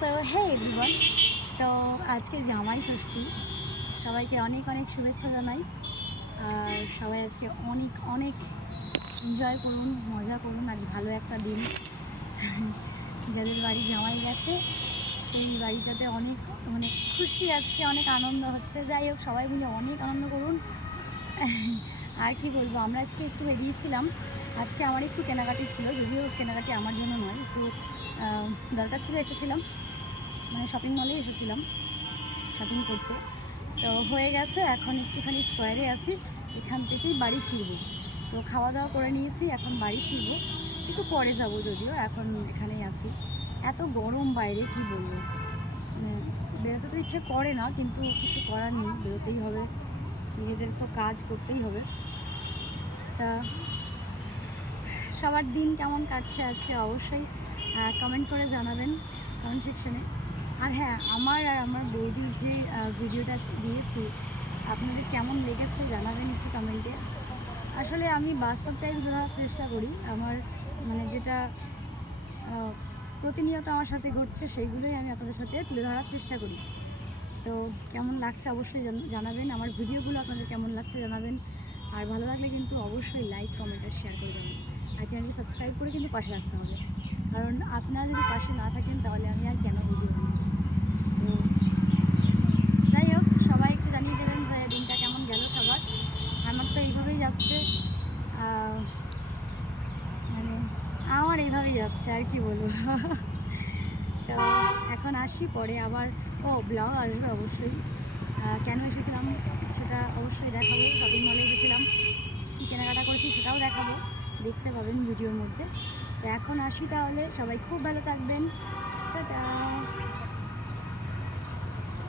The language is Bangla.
সো হে এভরিওয়ান তো আজকে জামাই ষষ্ঠী। সবাইকে অনেক অনেক শুভেচ্ছা জানাই। আর সবাই আজকে অনেক অনেক এনজয় করুন, মজা করুন। আজ ভালো একটা দিন। যাদের বাড়ি জামাই গেছে, সেই বাড়িটাতে অনেক মানে খুশি আজকে, অনেক আনন্দ হচ্ছে। যাই হোক, সবাই মিলে অনেক আনন্দ করুন। আর কি বলব, আমরা আজকে একটু বেরিয়েছিলাম। আজকে আমার একটু কেনাকাটি ছিল, যদিও কেনাকাটি আমার জন্য নয়, একটু দরকার ছিল এসেছিলাম মানে শপিং মলে এসেছিলাম শপিং করতে। তো হয়ে গেছে, এখন একটুখানি স্কোয়ারে আছি, এখান থেকেই বাড়ি ফিরবো। তো খাওয়া দাওয়া করে নিয়েছি, এখন বাড়ি ফিরবো। একটু পরে যাব যদিও, এখন এখানেই আছি। এত গরম বাইরে, কি বলব? মানে বেরোতে তো ইচ্ছে করে না, কিন্তু কিছু করার নেই, বেরোতেই হবে। নিজেদের তো কাজ করতেই হবে। তা সবার দিন কেমন কাটছে আজকে অবশ্যই কমেন্ট করে জানাবেন কমেন্ট সেকশনে আর হ্যাঁ আমার আর আমার বৌদির যে ভিডিওটা দিয়েছি, আপনাদের কেমন লেগেছে জানাবেন একটু কমেন্টে আসলে আমি বাস্তবটাই ধরার চেষ্টা করি, আমার মানে যেটা প্রতিনিয়ত আমার সাথে ঘটছে সেইগুলোই আমি আপনাদের সাথে তুলে ধরার চেষ্টা করি। তো কেমন লাগছে অবশ্যই জানাবেন, আমার ভিডিওগুলো আপনাদের কেমন লাগছে জানাবেন। আর ভালো লাগলে কিন্তু অবশ্যই লাইক কমেন্ট আর শেয়ার করে দেবেন আর চ্যানেলটি সাবস্ক্রাইব করে কিন্তু পাশে রাখতে হবে। কারণ আপনারা যদি পাশে না থাকেন, তাহলে আমি আর কেন ভিডিও দিই তো যাই হোক, সবাই একটু জানিয়ে দেবেন যে দিনটা কেমন গেল সবার। আমার তো এইভাবেই যাচ্ছে। মানে আমার এইভাবেই যাচ্ছে, আর কি বলব? তো এখন আসি, পরে আবার, ও ব্লগ আসবে অবশ্যই। কেন এসেছিলাম সেটা অবশ্যই দেখাবো শপিং মলে এসেছিলাম। কী কেনাকাটা করেছি সেটাও দেখাবো। দেখতে পাবেন ভিডিওর মধ্যে। তো এখন আসি তাহলে। সবাই খুব ভালো থাকবেন। টাটা!